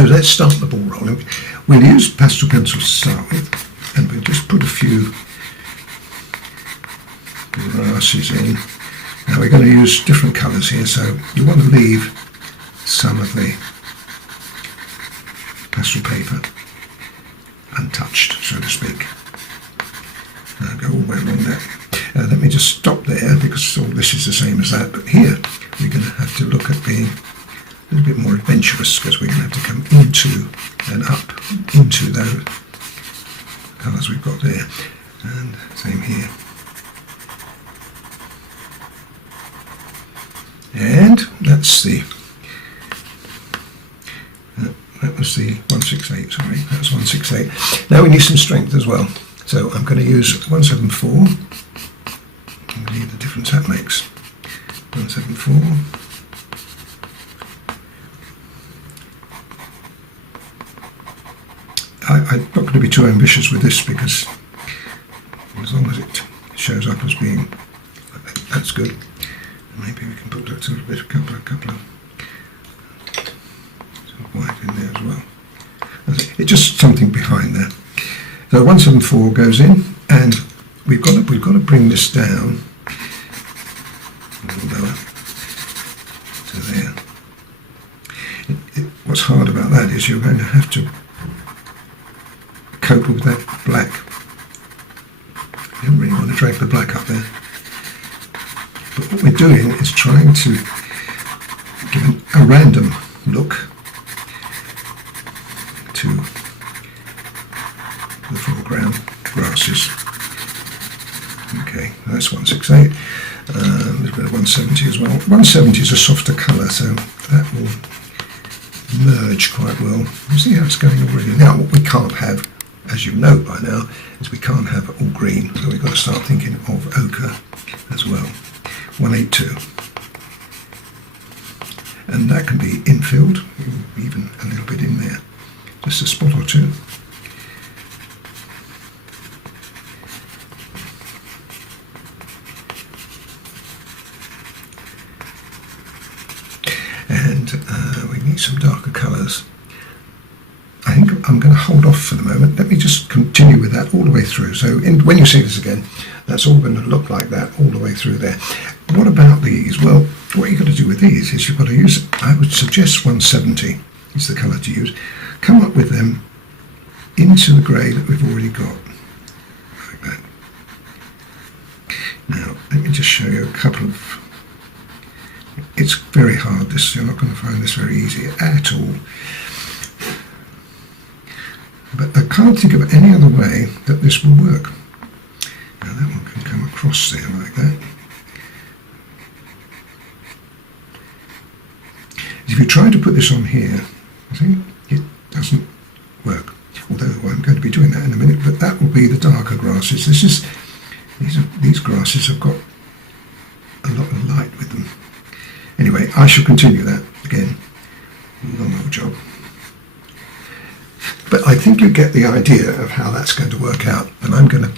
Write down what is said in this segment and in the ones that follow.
So let's start the ball rolling. We'll use pastel pencils to start with, and we'll just put a few grasses in. Now we're going to use different colours here, so you want to leave some of the pastel paper untouched, so to speak. Now go all the way along that. Let me just stop there because all this is the same as that, but here we're going to have to look at being a little bit more adventurous because we're going to have to come into and up into those colours we've got there. And same here. And that's the that was the 168, sorry, that was 168. Now we need some strength as well. So I'm going to use 174. I'm going to need the difference that makes. 174. I'm not going to be too ambitious with this because as long as it shows up as being, that's good. Maybe we can put a little bit, a couple of white in there as well. It's just something behind there. So 174 goes in, and we've got to bring this down a little lower to there. What's hard about that is you're going to have to cope with that black. You don't really want to drag the black up there. But what we're doing is trying to give a random look to the foreground grasses. Okay, that's 168. There's a bit of 170 as well. 170 is a softer colour, so that will merge quite well. You see how it's going already. Now, what we can't have, as you know by now, is we can't have it all green, so we've got to start thinking of ochre as well. 182. And that can be infilled, even a little bit in there. Just a spot or two. And we need some darker colours. I think I'm going to hold off for the moment. Let me just continue with that all the way through. So when you see this again, that's all going to look like that all the way through there. What about these? Well, what you've got to do with these is you've got to use, I would suggest 170 is the colour to use. Come up with them into the grey that we've already got, like that. Now, let me just show you a couple of, it's very hard, this, you're not going to find this very easy at all. But I can't think of any other way that this will work. Now that one can come across there like that. If you try to put this on here, you see, it doesn't work. Although I'm going to be doing that in a minute, but that will be the darker grasses. These grasses have got a lot of light with them. Anyway, I shall continue that again. Long old job. But I think you get the idea of how that's going to work out. And I'm going to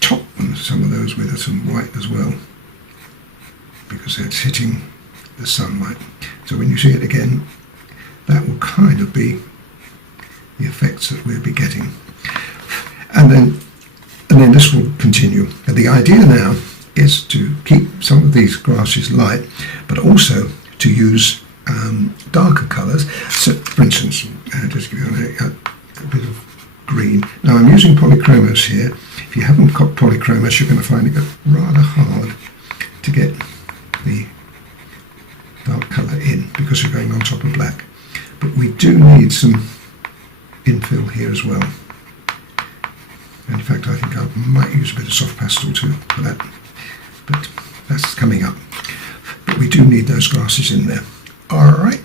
top some of those with some white as well, because it's hitting the sunlight. So when you see it again, that will kind of be the effects that we'll be getting. And then this will continue. And the idea now is to keep some of these grasses light, but also to use darker colours. So, for instance, just give you a bit of green. Now I'm using polychromos here. If you haven't got polychromos, you're going to find it rather hard to get the dark colour in because you're going on top of black. But we do need some infill here as well. In fact, I think I might use a bit of soft pastel too for that. But that's coming up. But we do need those grasses in there. All right.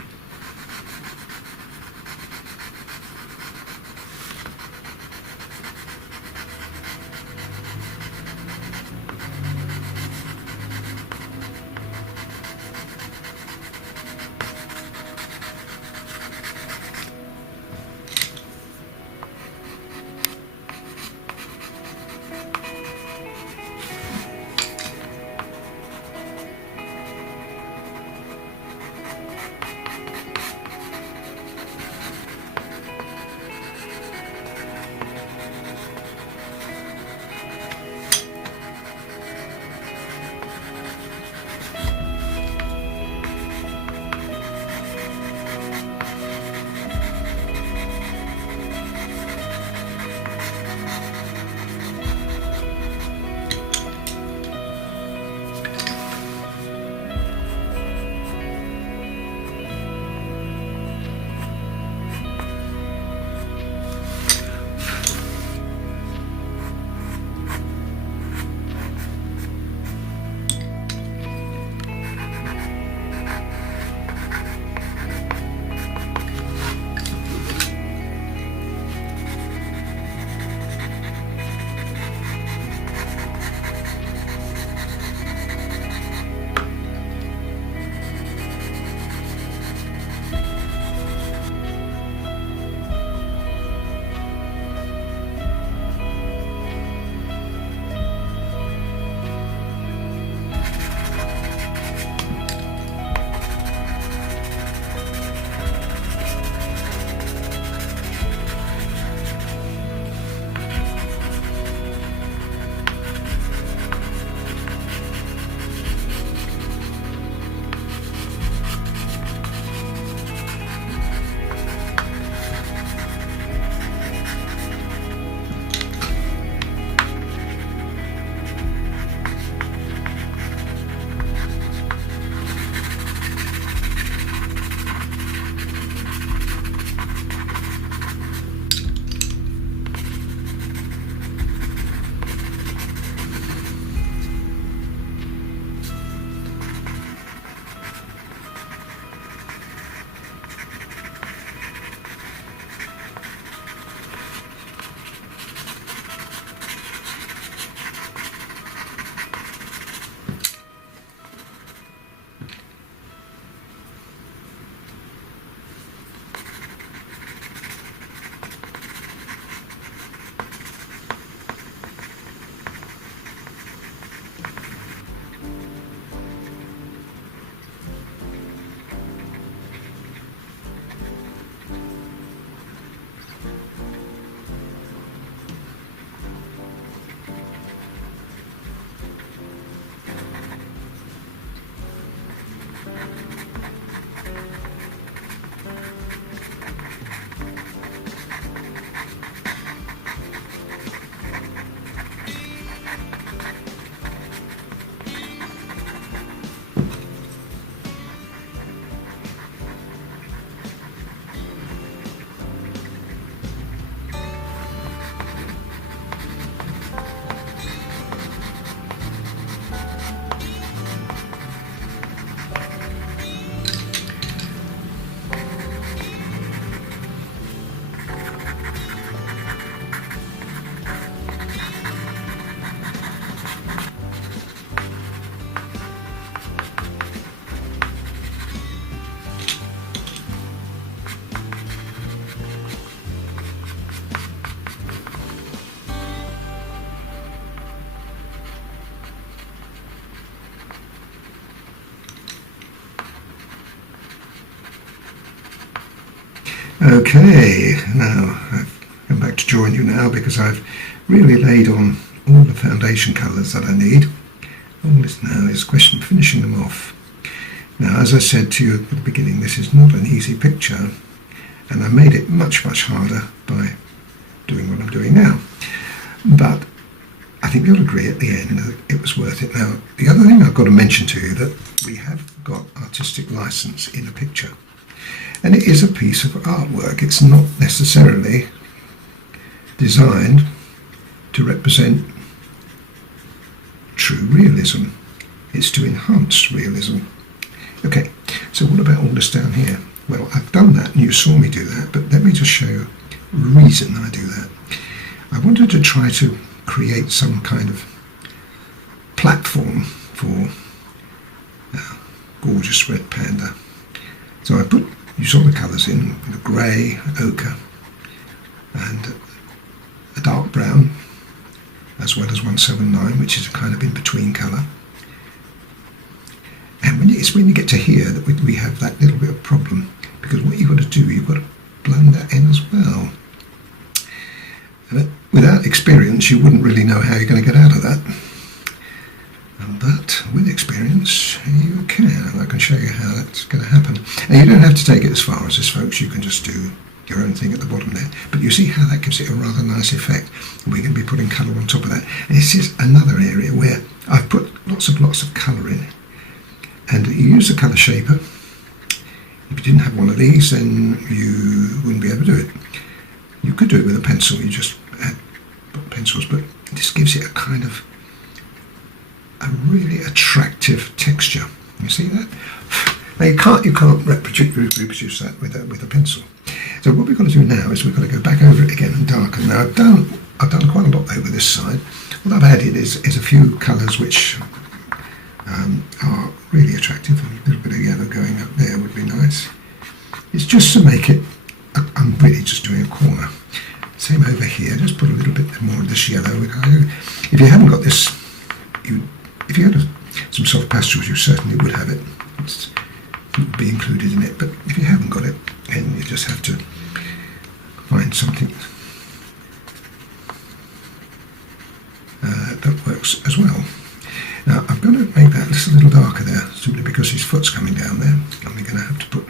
Okay, now I've come back to join you now because I've really laid on all the foundation colours that I need. All this now is a question of finishing them off. Now, as I said to you at the beginning, this is not an easy picture, and I made it much, much harder by doing what I'm doing now. But I think you'll agree at the end that it was worth it. Now, the other thing I've got to mention to you that we have got artistic license in a picture. And it is a piece of artwork. It's not necessarily designed to represent true realism. It's to enhance realism. Okay, so what about all this down here? Well, I've done that and you saw me do that, but let me just show you the reason I do that. I wanted to try to create some kind of platform for gorgeous Red Panda. So you saw the colours in, the grey, ochre, and a dark brown, as well as 179, which is a kind of in-between colour. And when you get to here that we have that little bit of problem, because what you've got to do, you've got to blend that in as well. But without experience, you wouldn't really know how you're going to get out of that. But with experience, you can. And I can show you how that's going to happen. And you don't have to take it as far as this, folks. You can just do your own thing at the bottom there. But you see how that gives it a rather nice effect. And we're going to be putting colour on top of that. And this is another area where I've put lots of colour in. And you use the colour shaper. If you didn't have one of these, then you wouldn't be able to do it. You could do it with a pencil. You just add pencils, but this gives it a kind of a really attractive texture. You see that? Now you can't reproduce that with a pencil. So what we've got to do now is we've got to go back over it again and darken. Now I've done quite a lot over this side. What I've added is a few colours which are really attractive. A little bit of yellow going up there would be nice. It's just to make it. I'm really just doing a corner. Same over here. Just put a little bit more of this yellow. If you haven't got this, if you had some soft pastels, you certainly would have it. It would be included in it. But if you haven't got it, then you just have to find something that works as well. Now I'm going to make that just a little darker there, simply because his foot's coming down there, and we're going to have to put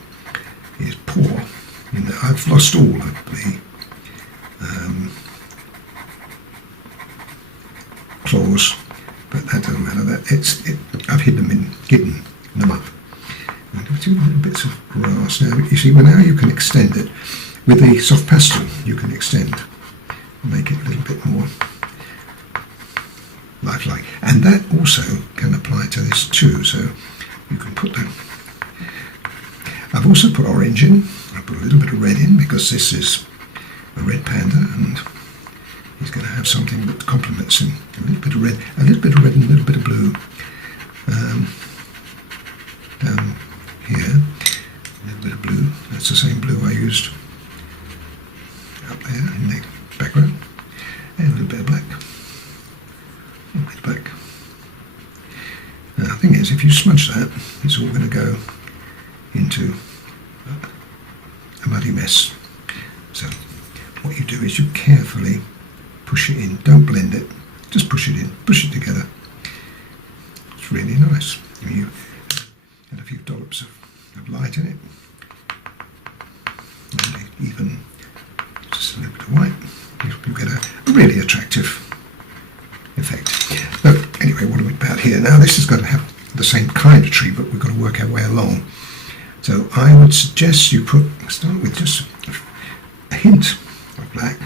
his paw in there. I've lost all of the claws, but that doesn't matter. I've hidden them up. I'm going to do little bits of grass now. You see, well, now you can extend it with the soft pastel. You can extend, make it a little bit more lifelike, and that also can apply to this too. So you can put that. I've also put orange in. I put a little bit of red in because this is a red panda, and he's going to have something that complements him. A little bit of red, and a little bit of blue. Down here, a little bit of blue. That's the same blue I used up there in the background, and a little bit of black. Back. Now the thing is, if you smudge that, it's all going to go into a muddy mess. So what you do is you carefully push it in. Don't blend it, just push it in, push it together. It's really nice. You add a few dollops of light in it, and even just a little bit of white. You get a really attractive effect. So anyway, what are we about here? Now this has got to have the same kind of tree, but we've got to work our way along. So I would suggest you start with just a hint of black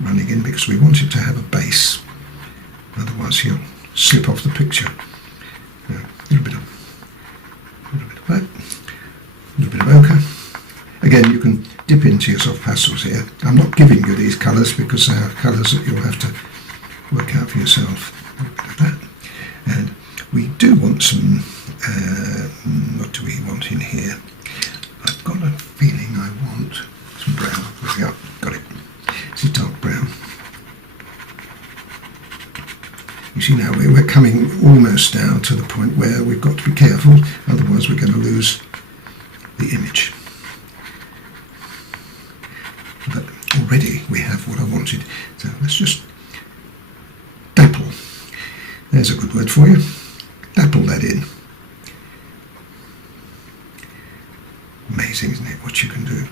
running in, because we want it to have a base. Otherwise he'll slip off the picture. A little bit of black, a little bit of ochre. Again, you can dip into your soft pastels here. I'm not giving you these colours because they are colours that you'll have to work out for yourself. Like that. And we do want some, what do we want in here? I've got a feeling I want some brown. There we go, got it. This is dark brown. You see now we're coming almost now to the point where we've got to be careful, otherwise we're going to lose the image. But already we have what I wanted. So let's just dapple. There's a good word for you. Dapple that in. Amazing, isn't it, what you can do?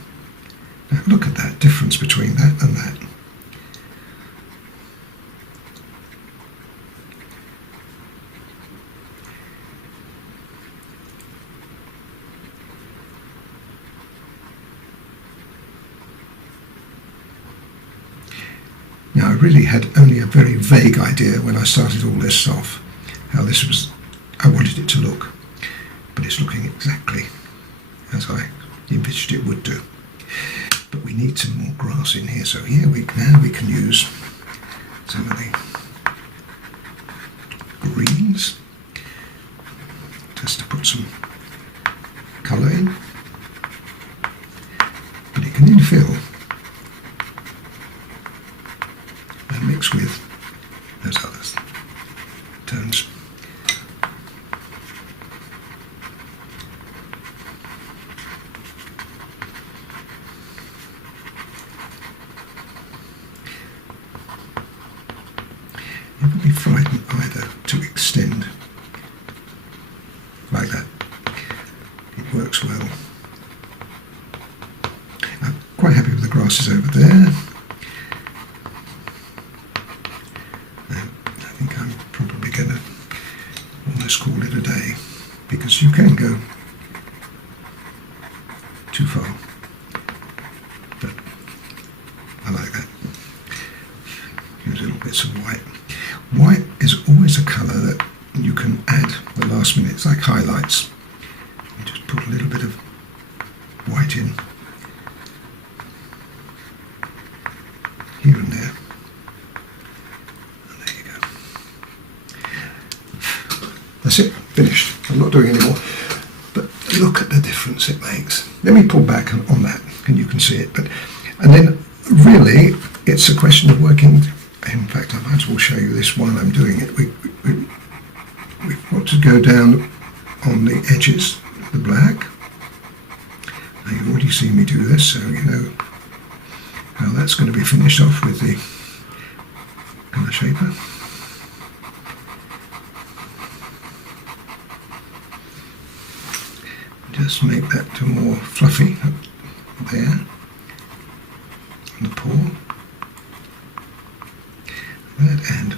Now look at that difference between that and that. Now I really had only a very vague idea when I started all this off, how this was, I wanted it to look, but it's looking exactly as I envisaged it would do. But we need some more grass in here, so here now we can use some of the greens just to put some colour in, but it can infill and mix with those other tones. Never be frightened either to extend like that. It works well. I'm quite happy with the grasses over there. I think I'm probably going to almost call it a day, because you can go too far. But I like that. Use little bits of white. White is always a colour that you can add at the last minute. It's like highlights. You just put a little bit of white in here and there. And there you go. That's it, finished. I'm not doing any more. But look at the difference it makes. Let me pull back on that and you can see it. And then really it's a question of working. In fact, I might as well show you this while I'm doing it. We've got to go down on the edges, the black. Now you've already seen me do this, so you know how that's going to be finished off with the colour shaper. Just make that to more fluffy up there on the paw. That end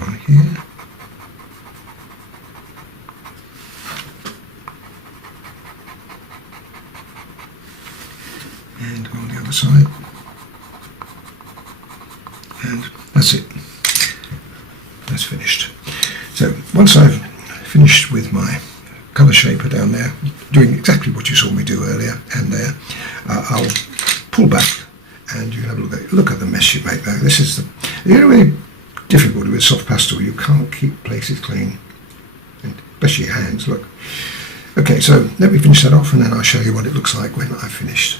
on here, and on the other side, and that's it. That's finished. So once I've finished with my colour shaper down there, doing exactly what you saw me do earlier and there, I'll pull back. And you have a look at the mess you make there. This is the only difficulty with soft pastel. You can't keep places clean, especially your hands. Look. Okay, so let me finish that off, and then I'll show you what it looks like when I've finished.